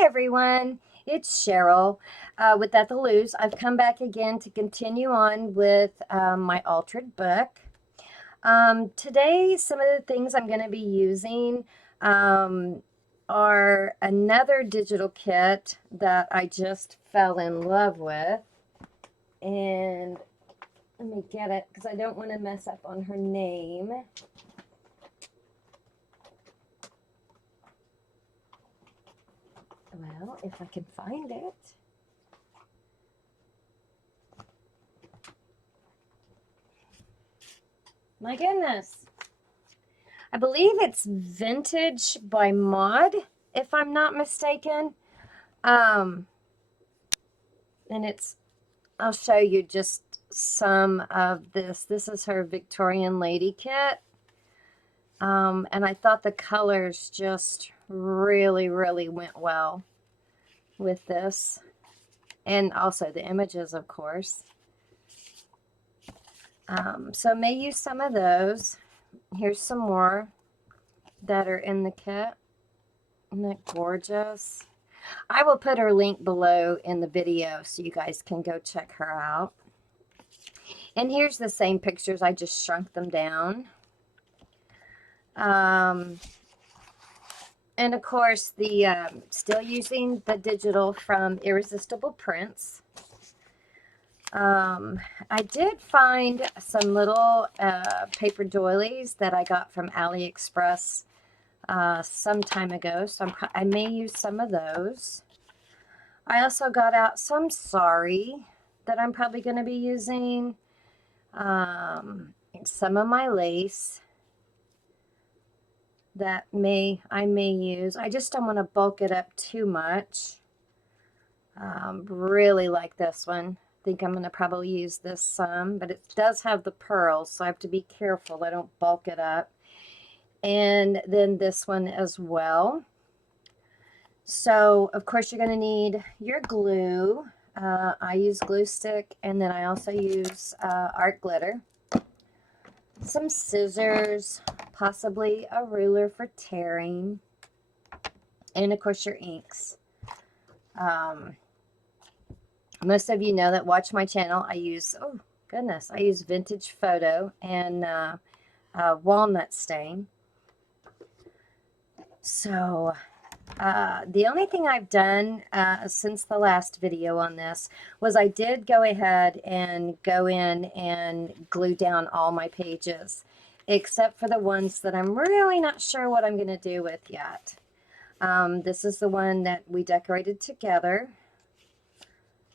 Hi everyone, it's Cheryl with At the Loose. I've come back again to continue on with my altered book. Today, some of the things I'm going to be using are another digital kit that I just fell in love with. And let me get it because I don't want to mess up on her name. Well, if I can find it. My goodness. I believe it's Vintage by Mod, if I'm not mistaken. And I'll show you just some of this. This is her Victorian Lady kit. And I thought the colors just really went well with this. And also the images, of course. So I may use some of those. Here's some more that are in the kit. Isn't that gorgeous? I will put her link below in the video so you guys can go check her out. And here's the same pictures. I just shrunk them down. And of course, still using the digital from Irresistible Prints. I did find some little paper doilies that I got from AliExpress some time ago, so I may use some of those. I also got out some SARI that I'm probably going to be using. Some of my lace that I may use. I just don't want to bulk it up too much. Really like this one. I think I'm going to probably use this some, but it does have the pearls, so I have to be careful I don't bulk it up. And then this one as well. So, of course, you're going to need your glue. I use glue stick, and then I also use art glitter. Some scissors, possibly a ruler for tearing, and, of course, your inks. Most of you know that watch my channel, I use vintage photo and walnut stain. So the only thing I've done since the last video on this was I did go ahead and go in and glue down all my pages, except for the ones that I'm really not sure what I'm going to do with yet. This is the one that we decorated together.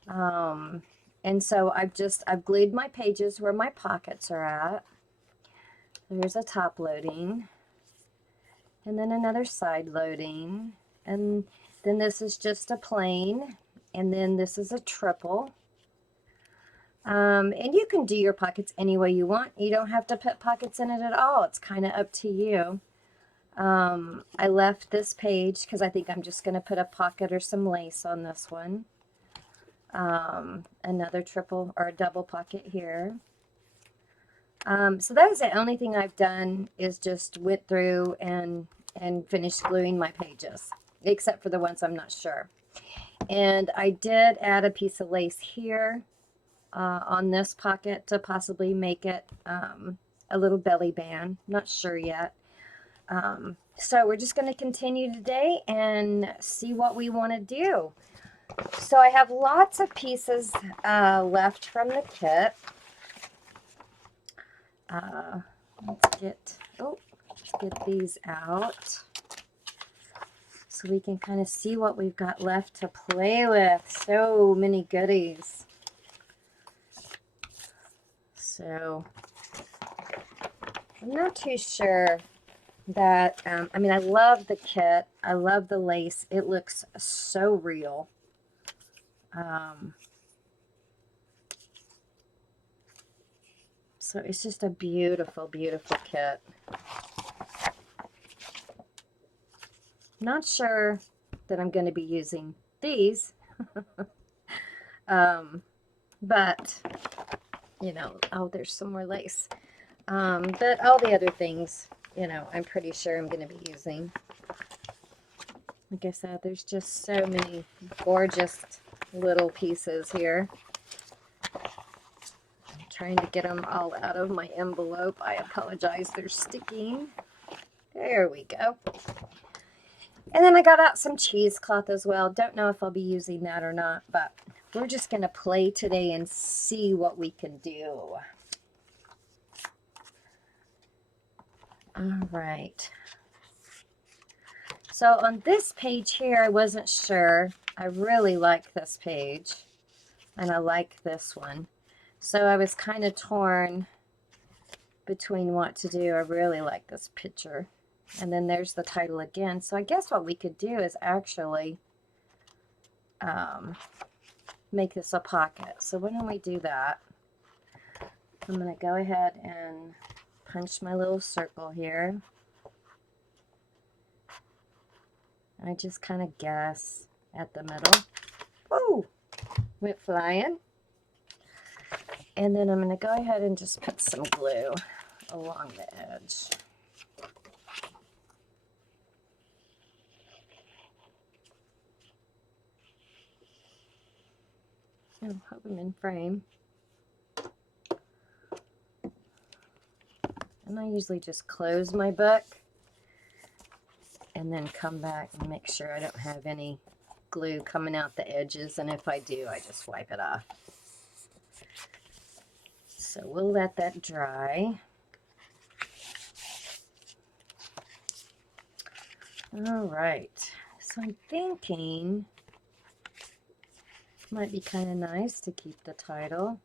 And so I've glued my pages where my pockets are at. There's a top loading, and then another side loading, and then this is just a plain, and then this is a triple. And you can do your pockets any way you want. You don't have to put pockets in it at all. It's kind of up to you. I left this page because I think I'm just going to put a pocket or some lace on this one. Another triple or a double pocket here. So that is the only thing I've done, is just went through and finished gluing my pages, except for the ones I'm not sure. And I did add a piece of lace here on this pocket to possibly make it a little belly band. Not sure yet. So we're just going to continue today and see what we want to do. So I have lots of pieces left from the kit. Let's get these out so we can kind of see what we've got left to play with. So many goodies. So I'm not too sure that, I mean, I love the kit. I love the lace. It looks so real. So it's just a beautiful kit. Not sure that I'm going to be using these, but you know, oh, there's some more lace. But all the other things, you know, I'm pretty sure I'm going to be using. Like I said, there's just so many gorgeous little pieces here. I'm trying to get them all out of my envelope. I apologize, they're sticking. There we go. And then I got out some cheesecloth as well. Don't know if I'll be using that or not, but we're just going to play today and see what we can do. All right. So on this page here, I wasn't sure. I really like this page, and I like this one. So I was kind of torn between what to do. I really like this picture. And then there's the title again. So I guess what we could do is actually make this a pocket. So why don't we do that? I'm going to go ahead and punch my little circle here. I just kind of guess at the middle. Oh, went flying. And then I'm going to go ahead and just put some glue along the edge. I hope I'm in frame. And I usually just close my book and then come back and make sure I don't have any glue coming out the edges. And if I do, I just wipe it off. So we'll let that dry. All right. So I'm thinking it might be kind of nice to keep the title.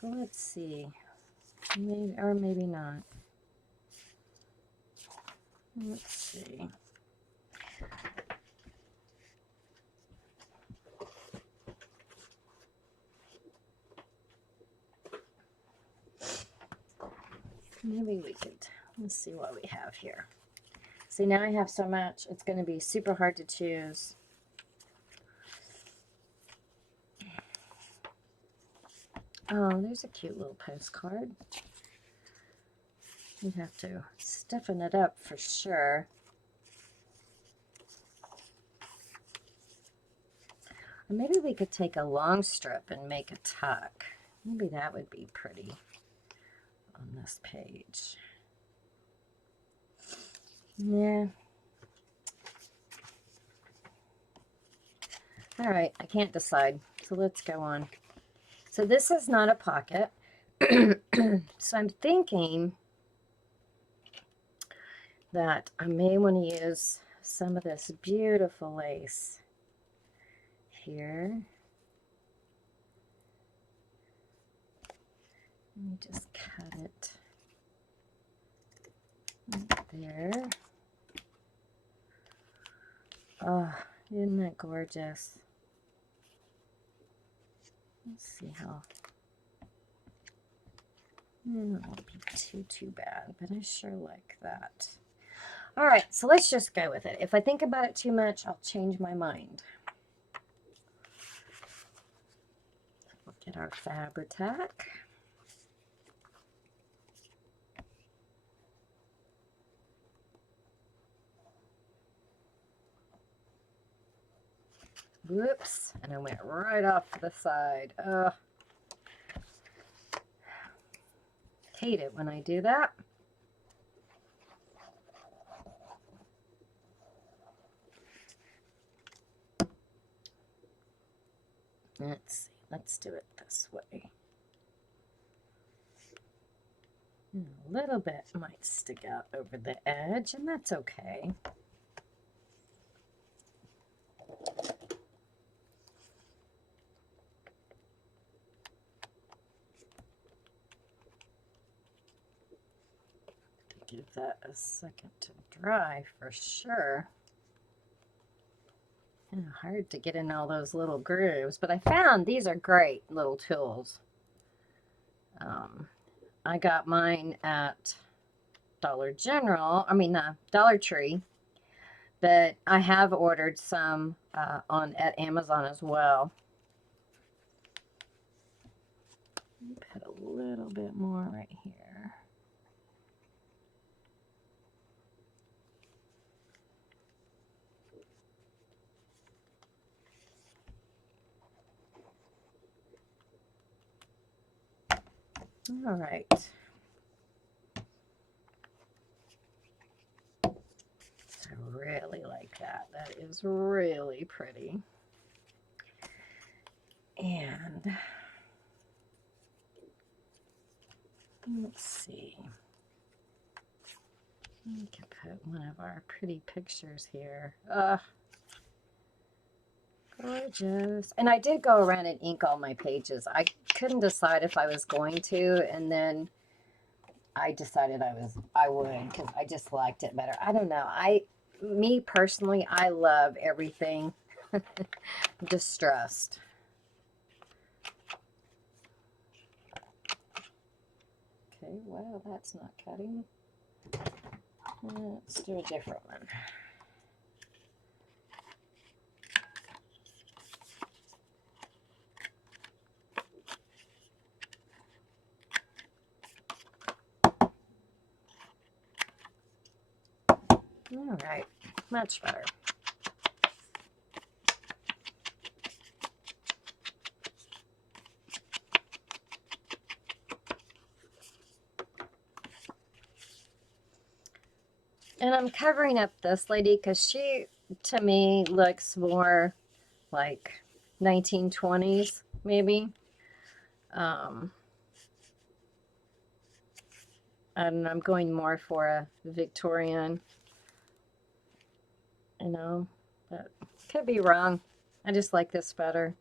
So let's see. Maybe, or maybe not. Let's see. Maybe we could, let's see what we have here. See, now I have so much, it's going to be super hard to choose. Oh, there's a cute little postcard. You'd have to stiffen it up for sure. Or maybe we could take a long strip and make a tuck. Maybe that would be pretty on this page. Yeah. All right, I can't decide. So let's go on. So this is not a pocket. So I'm thinking that I may want to use some of this beautiful lace here. Let me just cut it right there. Oh, isn't that gorgeous? Let's see how. It won't be too bad, but I sure like that. All right, so let's just go with it. If I think about it too much, I'll change my mind. We'll get our Fabri-Tac. Whoops, and I went right off to the side. Hate it when I do that. Let's see, let's do it this way. A little bit might stick out over the edge, and that's okay. Give that a second to dry for sure. And hard to get in all those little grooves, but I found these are great little tools. I got mine at Dollar Tree, but I have ordered some at Amazon as well. Put a little bit more right here. All right. I really like that. That is really pretty. And let's see. We can put one of our pretty pictures here. Gorgeous. And I did go around and ink all my pages. I couldn't decide if I was going to, and then I decided I would because I just liked it better. I don't know. Me personally, I love everything distressed. Okay, well, that's not cutting. Let's do a different one. All right, much better. And I'm covering up this lady because she, to me, looks more like 1920s, maybe. And I'm going more for a Victorian, you know, but could be wrong. I just like this better.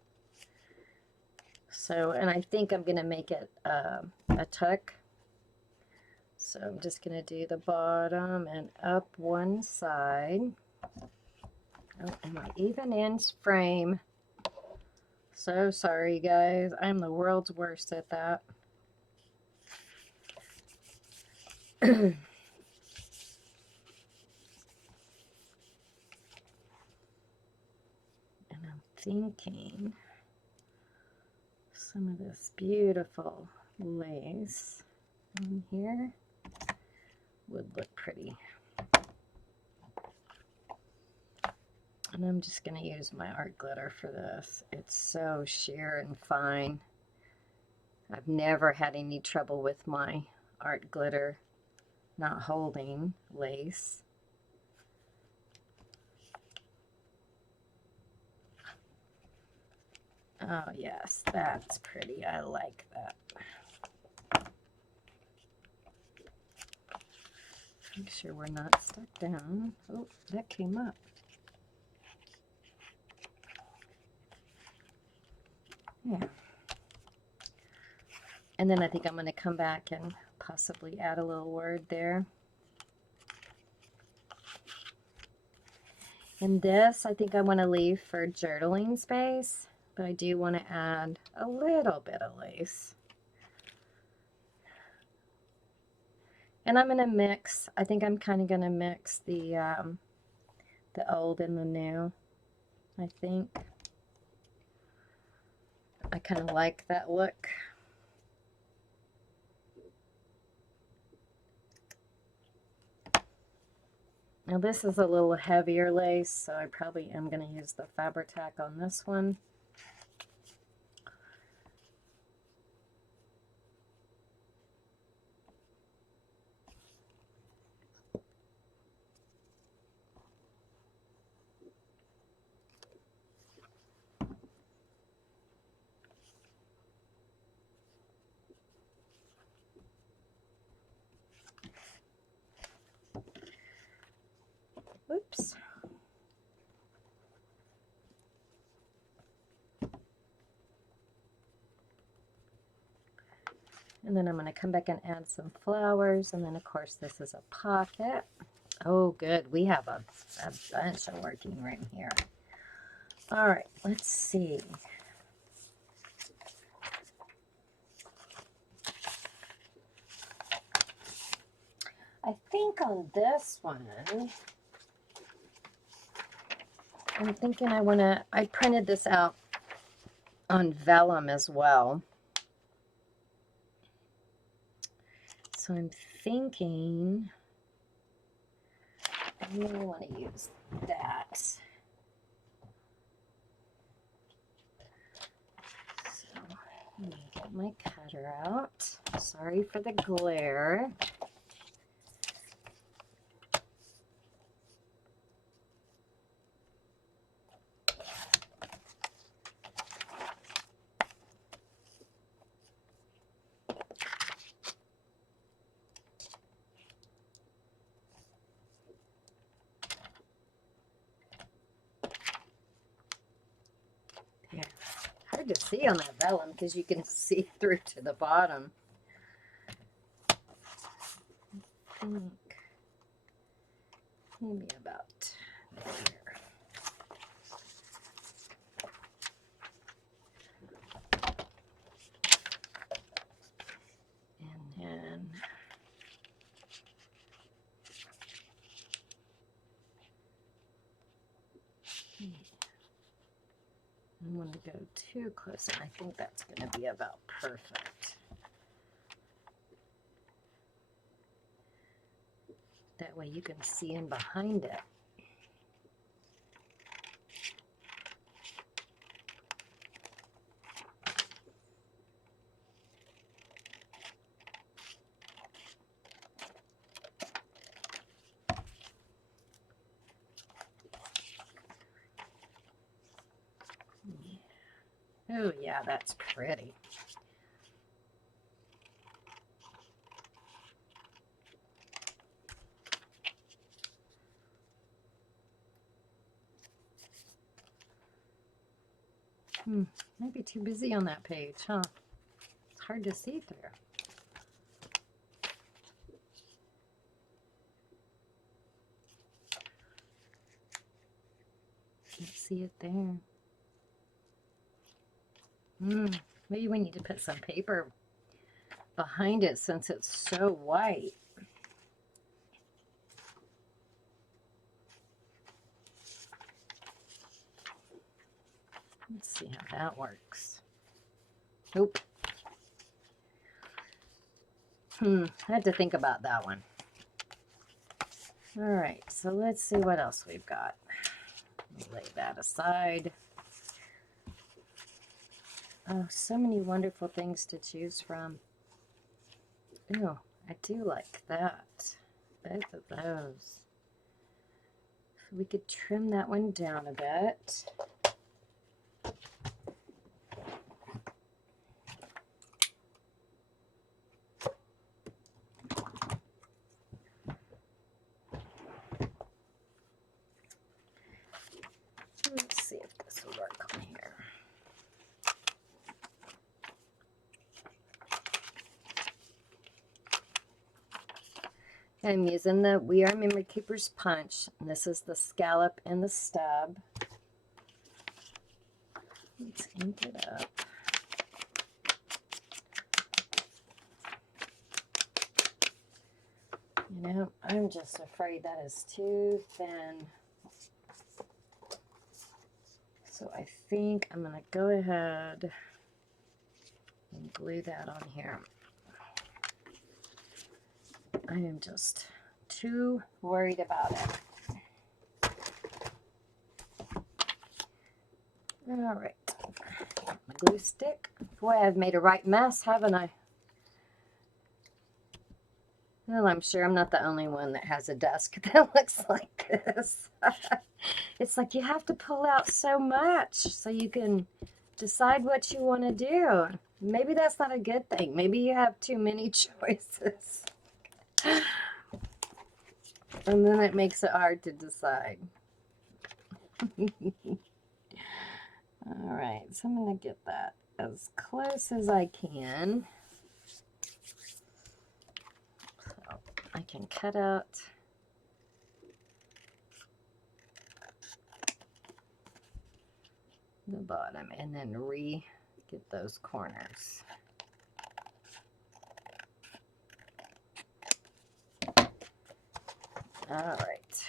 So, and I think I'm going to make it a tuck. So I'm just going to do the bottom and up one side. Oh, and my even ends frame. So sorry, guys. I'm the world's worst at that. And I'm thinking some of this beautiful lace on here would look pretty. And I'm just going to use my art glitter for this. It's so sheer and fine. I've never had any trouble with my art glitter not holding lace. Oh yes, that's pretty. I like that. Make sure we're not stuck down. Oh, that came up. Yeah. And then I think I'm going to come back and possibly add a little word there. And this, I think I want to leave for journaling space, but I do want to add a little bit of lace. And I'm going to mix, I think I'm kind of going to mix the old and the new, I think. I kind of like that look. Now this is a little heavier lace, so I probably am going to use the Fabri-Tac on this one. Oops. And then I'm going to come back and add some flowers. And then, of course, this is a pocket. Oh, good. We have a bunch of working room here. All right, let's see. I think on this one, I'm thinking I printed this out on vellum as well. So I'm thinking I may want to use that. So let me get my cutter out. Sorry for the glare. Yeah, hard to see on that vellum because you can see through to the bottom. I think maybe about there. And then I don't want to go too close, and I think that's going to be about perfect. That way you can see in behind it. Oh yeah, that's pretty. Might be too busy on that page, huh? It's hard to see through. Can't see it there. Maybe we need to put some paper behind it since it's so white. Let's see how that works. Nope. I had to think about that one. All right, so let's see what else we've got. Lay that aside. Oh, so many wonderful things to choose from. Oh, I do like that. Both of those. So we could trim that one down a bit. Let's see if this will work on here. I'm using the We Are Memory Keepers punch, and this is the scallop and the stub. Let's ink it up. You know, I'm just afraid that is too thin. So I think I'm going to go ahead and glue that on here. I am just too worried about it. All right, my glue stick. Boy, I've made a right mess, haven't I? Well, I'm sure I'm not the only one that has a desk that looks like this. It's like you have to pull out so much so you can decide what you want to do. Maybe that's not a good thing. Maybe you have too many choices. And then it makes it hard to decide. All right, so I'm going to get that as close as I can. So I can cut out the bottom and then get those corners. All right.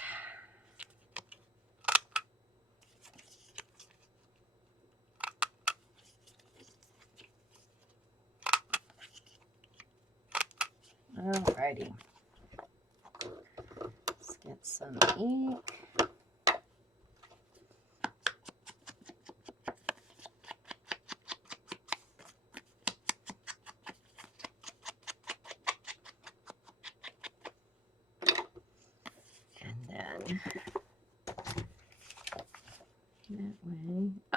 Alrighty. Let's get some ink.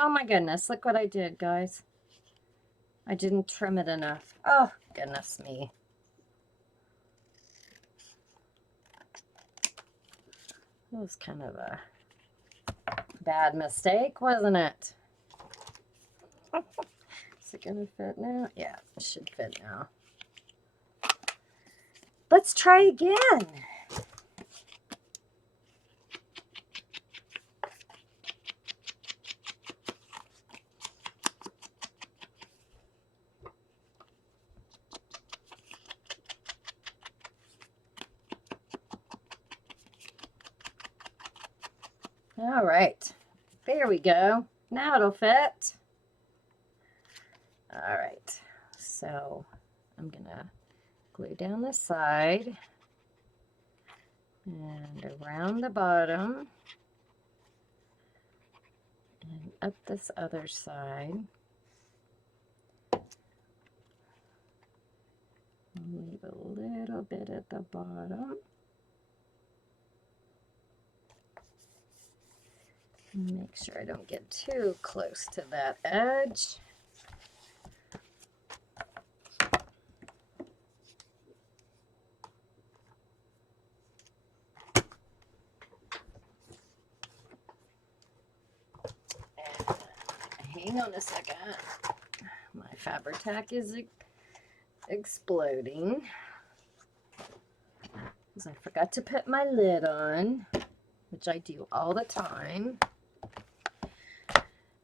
Oh my goodness, look what I did, guys. I didn't trim it enough. Oh, goodness me. It was kind of a bad mistake, wasn't it? Is it going to fit now? Yeah, it should fit now. Let's try again. All right, there we go. Now it'll fit. All right, so I'm gonna glue down the side and around the bottom and up this other side. Leave a little bit at the bottom. Make sure I don't get too close to that edge. Hang on a second. My Fabri-Tac is exploding because I forgot to put my lid on, which I do all the time.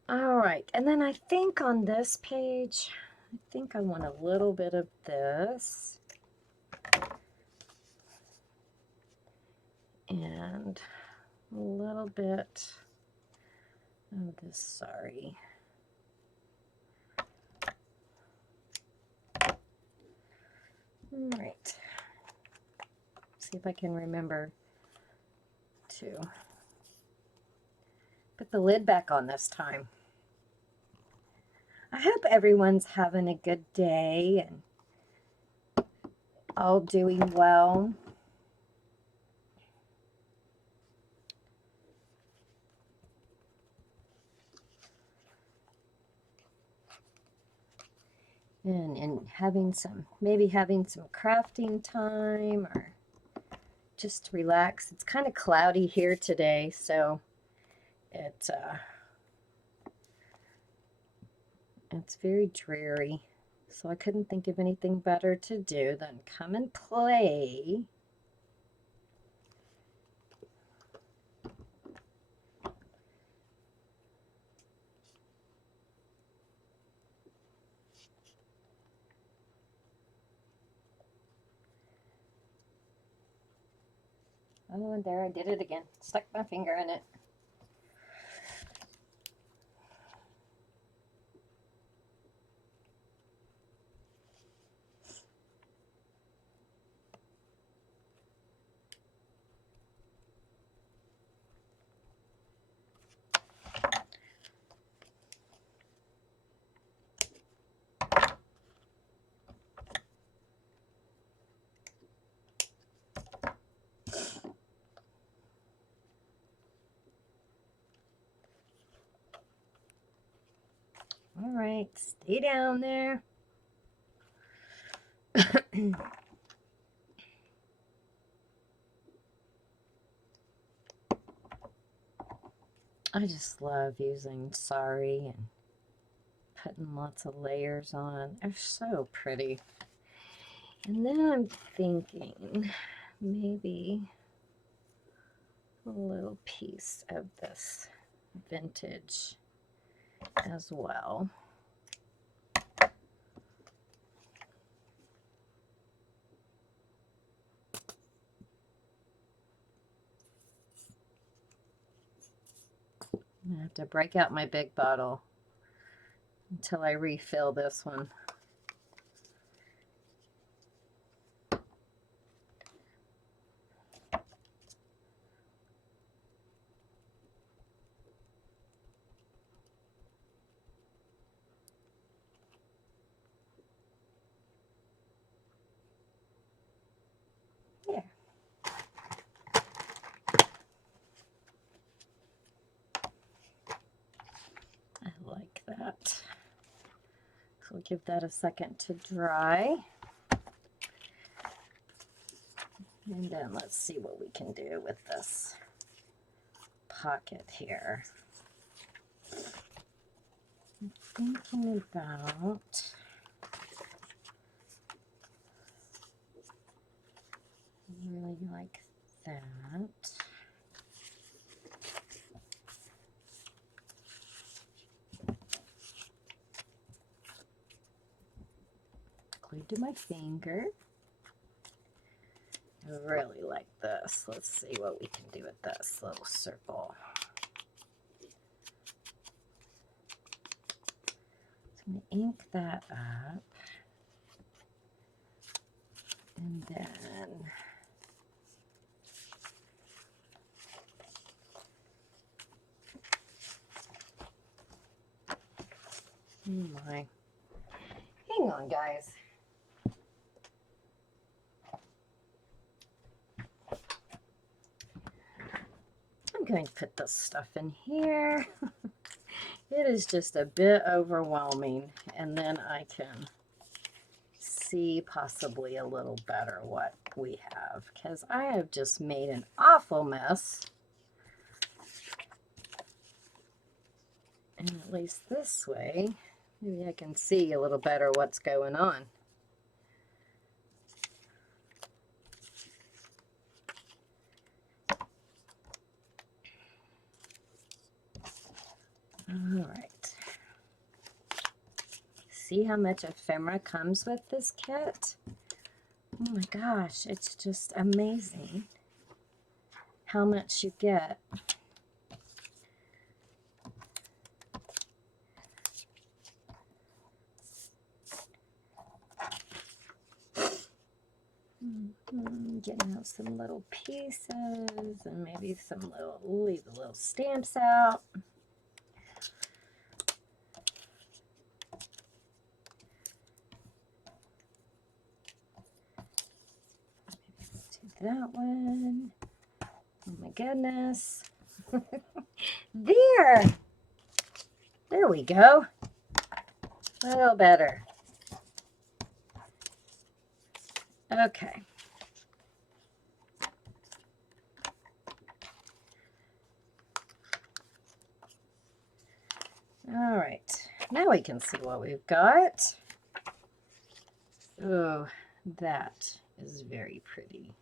All right, and then I think on this page, I think I want a little bit of this and a little bit of this SARI. All right, see if I can remember to put the lid back on this time. I hope everyone's having a good day and all doing well. And having some, maybe having some crafting time or just relax. It's kind of cloudy here today, so it's very dreary. So I couldn't think of anything better to do than come and play. Oh, and there I did it again. Stuck my finger in it. All right, stay down there. I just love using SARI and putting lots of layers on. They're so pretty. And then I'm thinking maybe a little piece of this vintage as well. I have to break out my big bottle until I refill this one. we'll give that a second to dry. And then let's see what we can do with this pocket here. I'm thinking about really like that. Glued to my finger. I really like this. Let's see what we can do with this little circle. So I'm going to ink that up. And then oh my. Hang on, guys. I'm going to put this stuff in here. It is just a bit overwhelming, and then I can see possibly a little better what we have, because I have just made an awful mess. And at least this way, maybe I can see a little better what's going on. All right. See how much ephemera comes with this kit? Oh my gosh, it's just amazing how much you get. Getting out some little pieces and maybe some little, leave the little stamps out. That one. Oh my goodness. There we go. A little better. Okay. All right, now we can see what we've got. Oh, that is very pretty.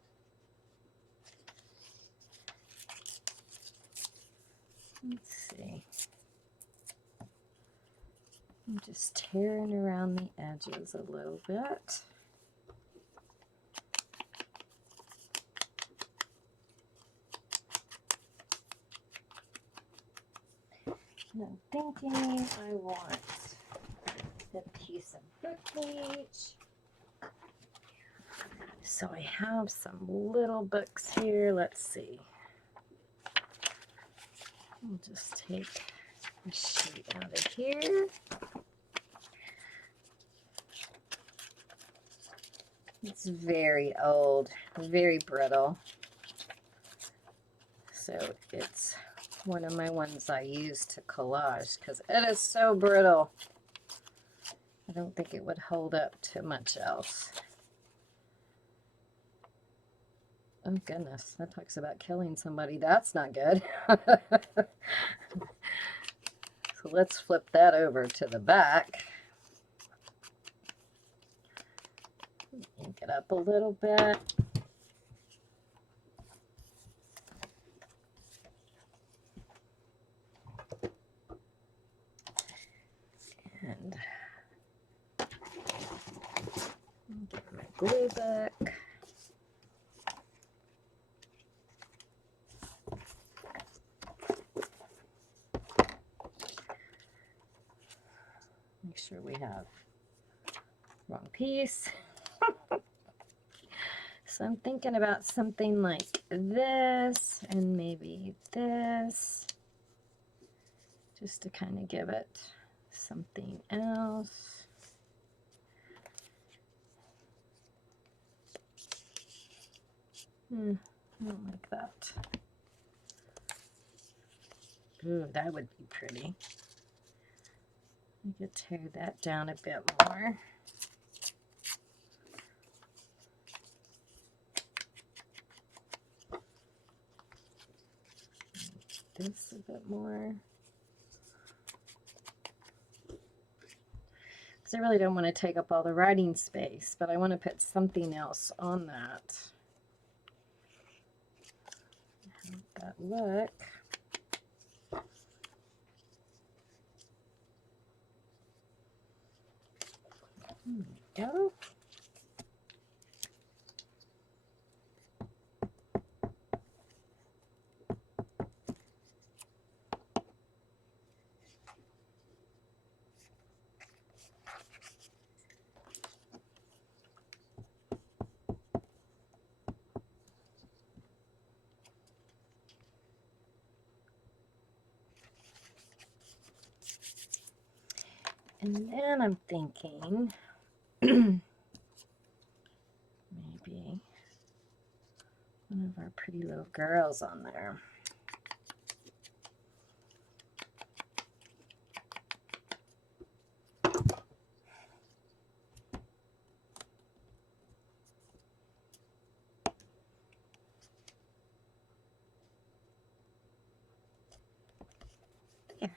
Let's see. I'm just tearing around the edges a little bit. And I'm thinking I want a piece of book page. So I have some little books here. Let's see. I'll just take a sheet out of here. It's very old, very brittle. So it's one of my ones I use to collage because it is so brittle. I don't think it would hold up to much else. Oh goodness, that talks about killing somebody. That's not good. So let's flip that over to the back. Ink it up a little bit. And get my glue book. Make sure we have wrong piece. So I'm thinking about something like this and maybe this, just to kind of give it something else. I don't like that. Ooh, that would be pretty. I could tear that down a bit more. This a bit more. Because I really don't want to take up all the writing space, but I want to put something else on that. How'd that look? There we go. And then I'm thinking maybe one of our pretty little girls on there. There.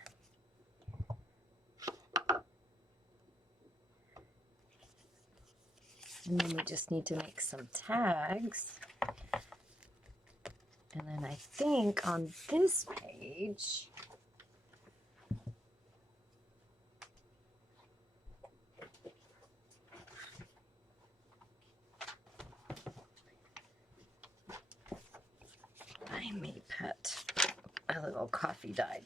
And then we just need to make some tags. And then I think on this page, I may put a little coffee dyed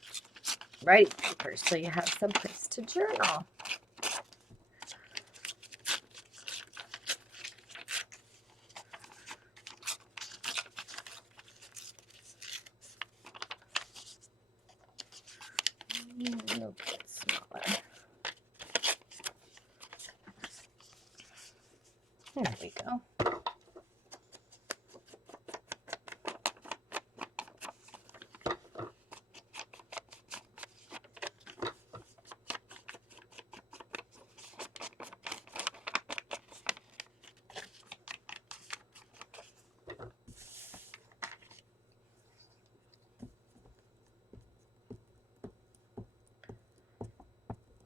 writing paper so you have some place to journal. A little bit smaller. There we go.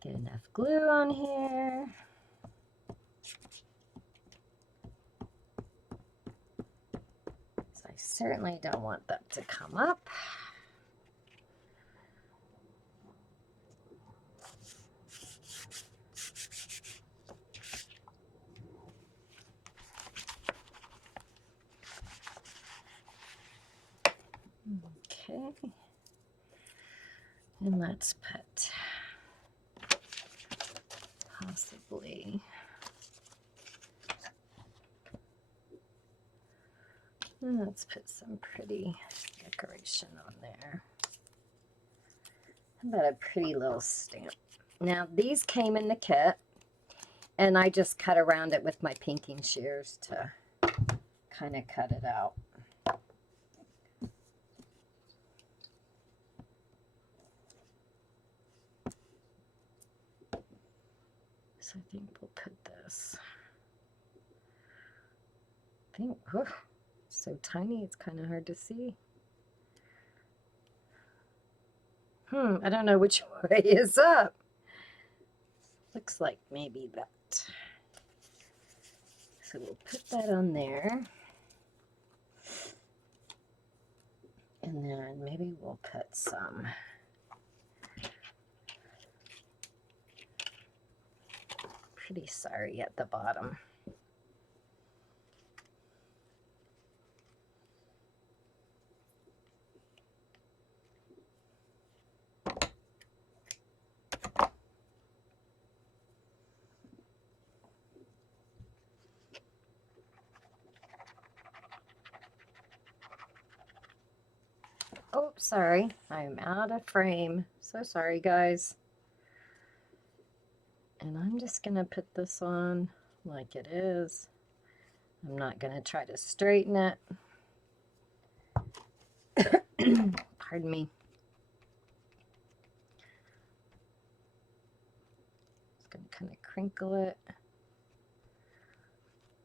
Get enough glue on here. So I certainly don't want that to come up. Okay. And let's put possibly let's put some pretty decoration on there. How about a pretty little stamp? Now these came in the kit and I just cut around it with my pinking shears to kind of cut it out. So I think we'll put this. I think, oh, so tiny, it's kind of hard to see. I don't know which way is up. Looks like maybe that. So we'll put that on there. And then maybe we'll put some pretty SARI at the bottom. Oh, sorry, I'm out of frame. So sorry, guys. And I'm just going to put this on like it is. I'm not going to try to straighten it. Pardon me. going to kind of crinkle it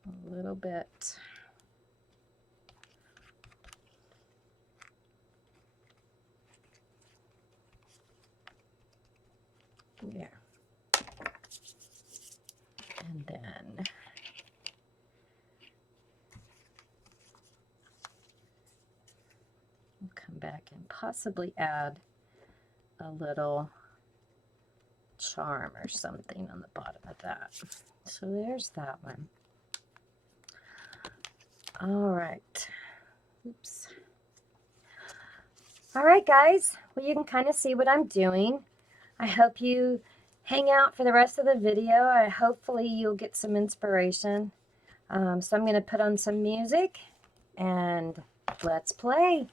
a little bit. There. And then we'll come back and possibly add a little charm or something on the bottom of that. So there's that one. All right. Oops. All right, guys. Well, you can kind of see what I'm doing. I hope you hang out for the rest of the video. Hopefully you'll get some inspiration. So I'm going to put on some music and let's play.